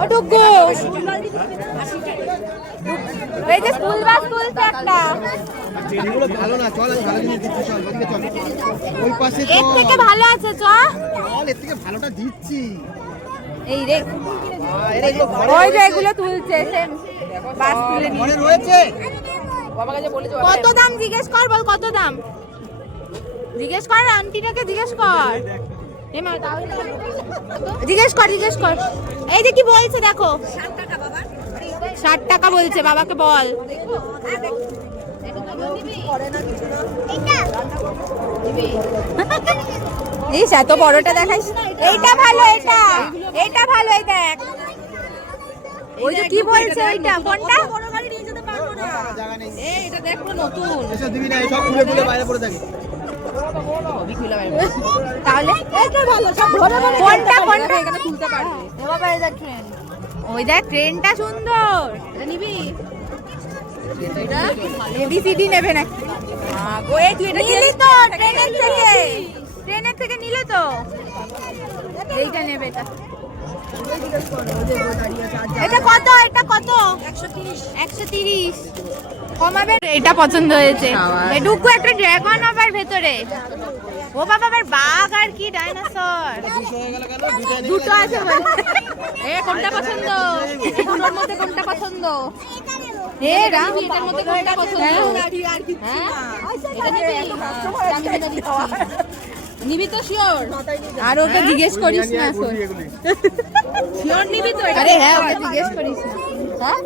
ওটুকু এই যে school bus তুলছে একটা। এগুলো ভালো না, চল আমি ভালো জিনিস দিচ্ছি, চল ওদিকে চল, ওই পাশে এর থেকে ভালো আছে চ। চল, এর থেকে ভালোটা দিচ্ছি। এই রে ওই যে এগুলো তুলছে সেম বাস তুলে নিয়ে ঘরে রয়েছে। কত দাম জিজ্ঞেস কর, বল কত দাম জিজ্ঞেস কর, আন্টিটাকে জিজ্ঞেস কর। জিজ্ঞেস কর জিজ্ঞেস কর। এই যে কি বলছে দেখো, 60 টাকা বলছে, বাবাকে বল। এই এত বড়টা দেখাইস, এইটা ভালো, এটা এইটা ভালো, এই দেখ। ওই যে কি বলছে ওইটা কোনটা? জায়গা নেই, এই এটা দেখ পুরো নতুন। এসব দিবি না, সব খুলে খুলে বাইরে পড়ে থাকে। তাহলে এটা ভালো, সব ধরে ধরে কোনটা কোনটা এখানে তুলতে পারবে। এ বাবা এই দেখ ট্রেন, ওই দেখ ট্রেনটা সুন্দর। এটা নিবি? এটা এবিসিডি নেবে নাকি? ওই তুই এটা নিলি তো ট্রেনের থেকে নিলে তো এইটা নেবে। এটা কত, এটা কত? 130 কমাবে। এটা পছন্দ হয়েছে, এটুকু একটা ড্রাগন আবার ভেতরে। ও বাবা আবার বাঘ আর কি ডাইনোসর দুটো আছে বলে। এ কোনটা পছন্দ? দুটোর মধ্যে কোনটা পছন্দ? এ রাম এটার মধ্যে কোনটা পছন্দ? হ্যাঁ এটা নিবি? আমি এটা দিচ্ছি, নিবি তো শিওর? আর ওকে জিজ্ঞেস করিস না এখন, শিওর নিবি তো? আরে হ্যাঁ ওকে জিজ্ঞেস করিস না। হ্যাঁ